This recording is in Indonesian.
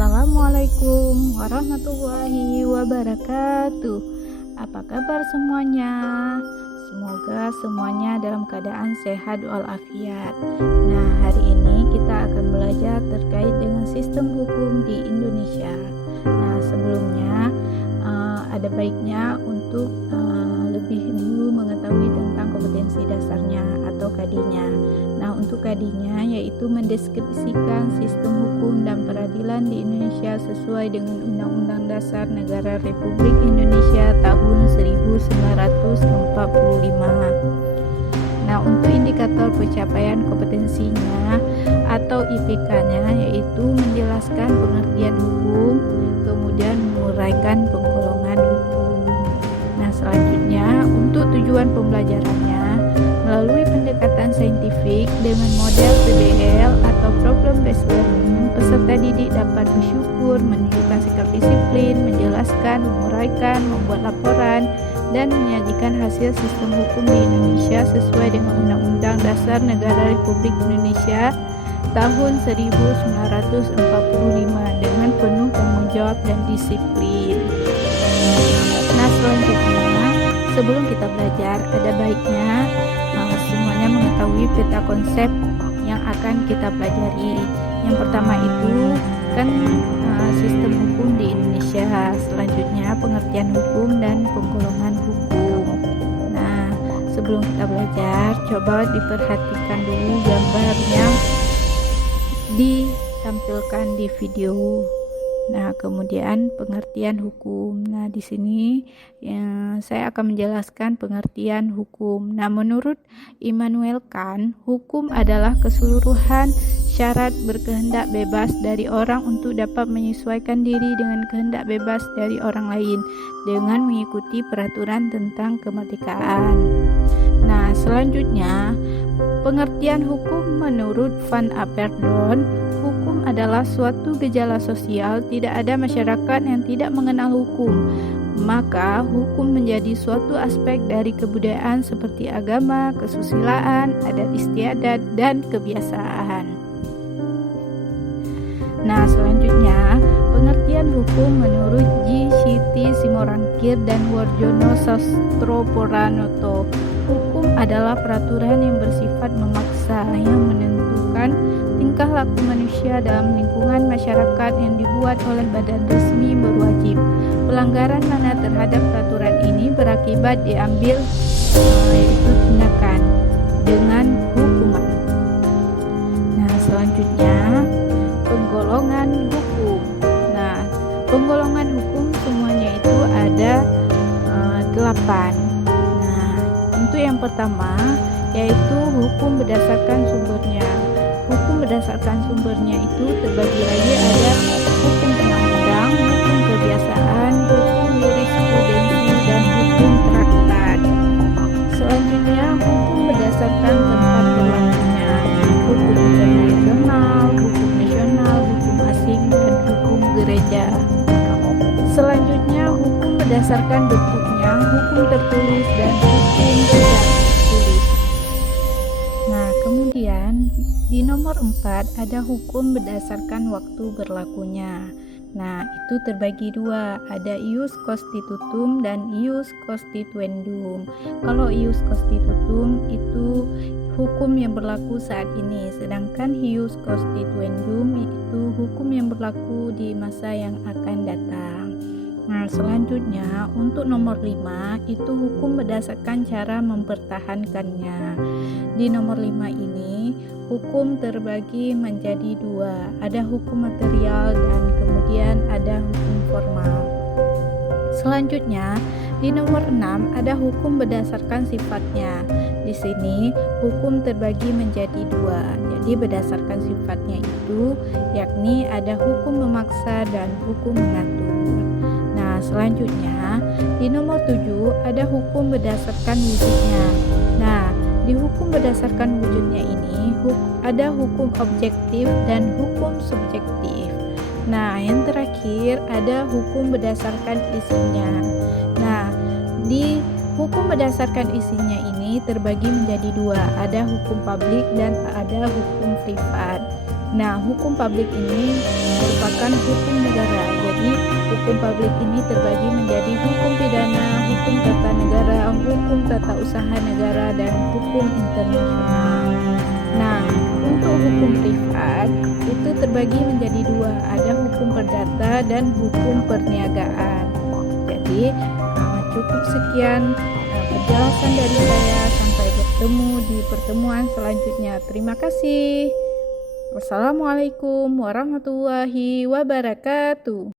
Assalamualaikum warahmatullahi wabarakatuh. Apa kabar semuanya? Semoga semuanya dalam keadaan sehat walafiat. Nah, hari ini kita akan belajar terkait dengan sistem hukum di Indonesia. Nah, sebelumnya ada baiknya untuk lebih dulu mengetahui tentang kompetensi dasarnya atau KADI-nya. Nah, untuk KADI-nya yaitu mendeskripsikan sistem hukum dan peradilan di Indonesia sesuai dengan Undang-Undang Dasar Negara Republik Indonesia tahun 1945. Nah, untuk indikator pencapaian kompetensinya atau IPK-nya yaitu menjelaskan pengertian hukum, kemudian menguraikan penggolongan hukum. Nah, selanjutnya untuk tujuan pembelajarannya melalui pendekatan saintifik dengan model PBL atau Problem Based Learning, peserta didik dapat bersyukur, menunjukkan sikap disiplin, menjelaskan, menguraikan, membuat laporan, dan menyajikan hasil sistem hukum di Indonesia sesuai dengan Undang-Undang Dasar Negara Republik Indonesia tahun 1945 dengan penuh tanggung jawab dan disiplin. Nah, selanjutnya sebelum kita belajar ada baiknya semuanya mengetahui peta konsep yang akan kita pelajari. Yang pertama itu kan sistem hukum di Indonesia, selanjutnya pengertian hukum dan penggolongan hukum. Nah, sebelum kita belajar, coba diperhatikan dulu gambar yang ditampilkan di video. Nah, kemudian pengertian hukum. Nah, di sini saya akan menjelaskan pengertian hukum. Nah, menurut Immanuel Kant, hukum adalah keseluruhan syarat berkehendak bebas dari orang untuk dapat menyesuaikan diri dengan kehendak bebas dari orang lain dengan mengikuti peraturan tentang kemerdekaan. Nah, selanjutnya pengertian hukum menurut Van Apeldoorn, hukum adalah suatu gejala sosial, tidak ada masyarakat yang tidak mengenal hukum. Maka hukum menjadi suatu aspek dari kebudayaan seperti agama, kesusilaan, adat istiadat, dan kebiasaan. Nah, selanjutnya pengertian hukum menurut G. Siti Simorangkir dan Warjono Sastroporanoto. Hukum adalah peraturan yang bersifat memaksa yang menentukan tingkah laku manusia dalam lingkungan masyarakat yang dibuat oleh badan resmi berwajib. Pelanggaran mana terhadap peraturan ini berakibat diambil yaitu tindakan dengan hukuman. Nah, selanjutnya penggolongan hukum. Nah, penggolongan hukum semuanya itu ada 8. Nah, untuk yang pertama yaitu hukum berdasarkan sumbernya. Hukum berdasarkan sumbernya itu terbagi lagi ada hukum undang-undang, hukum kebiasaan, hukum jurisprudensi, dan hukum traktat. Selanjutnya hukum berdasarkan tempat berlakunya, hukum internasional, hukum nasional, hukum asing, dan hukum gereja. Selanjutnya hukum berdasarkan bentuknya, hukum tertulis dan hukum tidak tertulis. Nah, kemudian di nomor 4 ada hukum berdasarkan waktu berlakunya. Nah, itu terbagi 2, ada ius constitutum dan ius constituendum. Kalau ius constitutum itu hukum yang berlaku saat ini, sedangkan ius constituendum itu hukum yang berlaku di masa yang akan datang. Nah, selanjutnya untuk nomor 5 itu hukum berdasarkan cara mempertahankannya. Di nomor 5 ini hukum terbagi menjadi 2, ada hukum material dan kemudian ada hukum formal. Selanjutnya di nomor 6 ada hukum berdasarkan sifatnya. Di sini hukum terbagi menjadi 2, jadi berdasarkan sifatnya itu yakni ada hukum memaksa dan hukum mengatur. Nah, selanjutnya di nomor 7 ada hukum berdasarkan wujudnya. Nah, di hukum berdasarkan wujudnya ini ada hukum objektif dan hukum subjektif. Nah, yang terakhir ada hukum berdasarkan isinya. Nah, di hukum berdasarkan isinya ini terbagi menjadi 2, ada hukum publik dan ada hukum privat. Nah, hukum publik ini merupakan dan hukum negara. Jadi hukum publik ini terbagi menjadi hukum pidana, hukum tata negara, hukum tata usaha negara, dan hukum internasional. Nah, untuk hukum privat itu terbagi menjadi dua, ada hukum perdata dan hukum perniagaan. Jadi cukup sekian penjelasan dari saya. Sampai bertemu di pertemuan selanjutnya. Terima kasih. Wassalamualaikum warahmatullahi wabarakatuh.